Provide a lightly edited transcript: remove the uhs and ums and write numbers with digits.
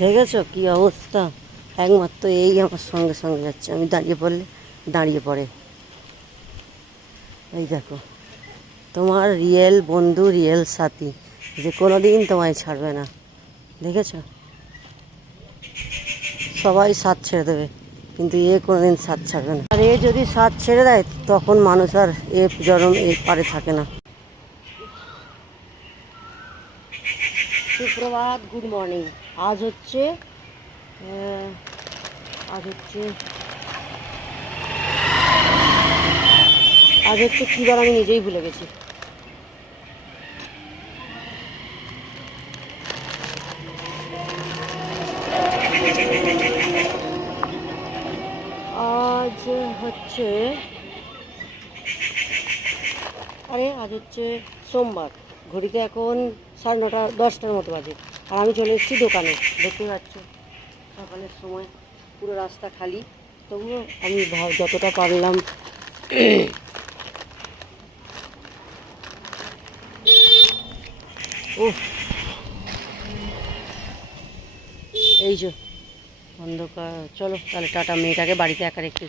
দেখেছো কি অবস্থা? একমাত্র এই আমার সঙ্গে সঙ্গে যাচ্ছে, আমি দাঁড়িয়ে পড়লে দাঁড়িয়ে পড়ে। এই দেখো, তোমার রিয়েল বন্ধু, রিয়েল সাথী, যে কোনো দিন তোমায় ছাড়বে না। দেখেছো, সবাই সাথ ছেড়ে দেবে, কিন্তু এ কোনো দিন সাথ ছাড়বে না। আর এ যদি সাথ ছেড়ে দেয়, তখন মানুষ আর এ জনম এ পারে থাকে না। সুপ্রভাত, গুড মর্নিং। আজ হচ্ছে আজ হচ্ছে আজ হচ্ছে কী বার, আমি নিজেই ভুলে গেছি। আজ হচ্ছে আজ হচ্ছে সোমবার। ঘড়িতে এখন 9:30 10টার মতো বাজে, আর আমি চলে এসেছি দোকানে। দেখতে পাচ্ছ সকালের সময় পুরো রাস্তা খালি, তবুও আমি যতটা পারলাম ও এই যে অন্ধকার। চলো তাহলে টাটা, মেয়েটাকে বাড়িতে একা রেখে